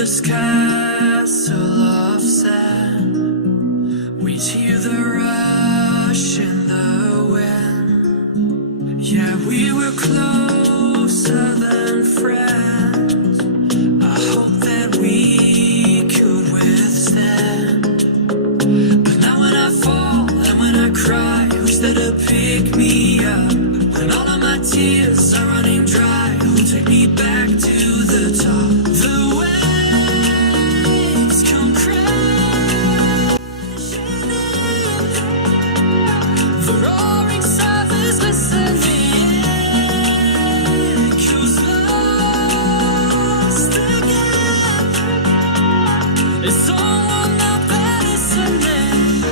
this castle of sand. We'd hear the rush in the wind. Yeah, we were closer than friends. I hope that we could withstand. But now when I fall and when I cry, who's there to pick me up? When all of my tears are running dry, who'll take me back to the top? The waves come crashing in. The roaring surf is listening. Echoes lost again. Is someone out there listening?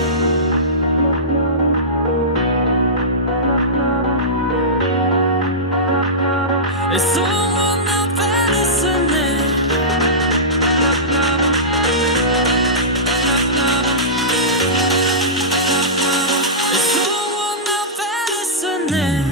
Is someone out there listening? Is someone out there listening?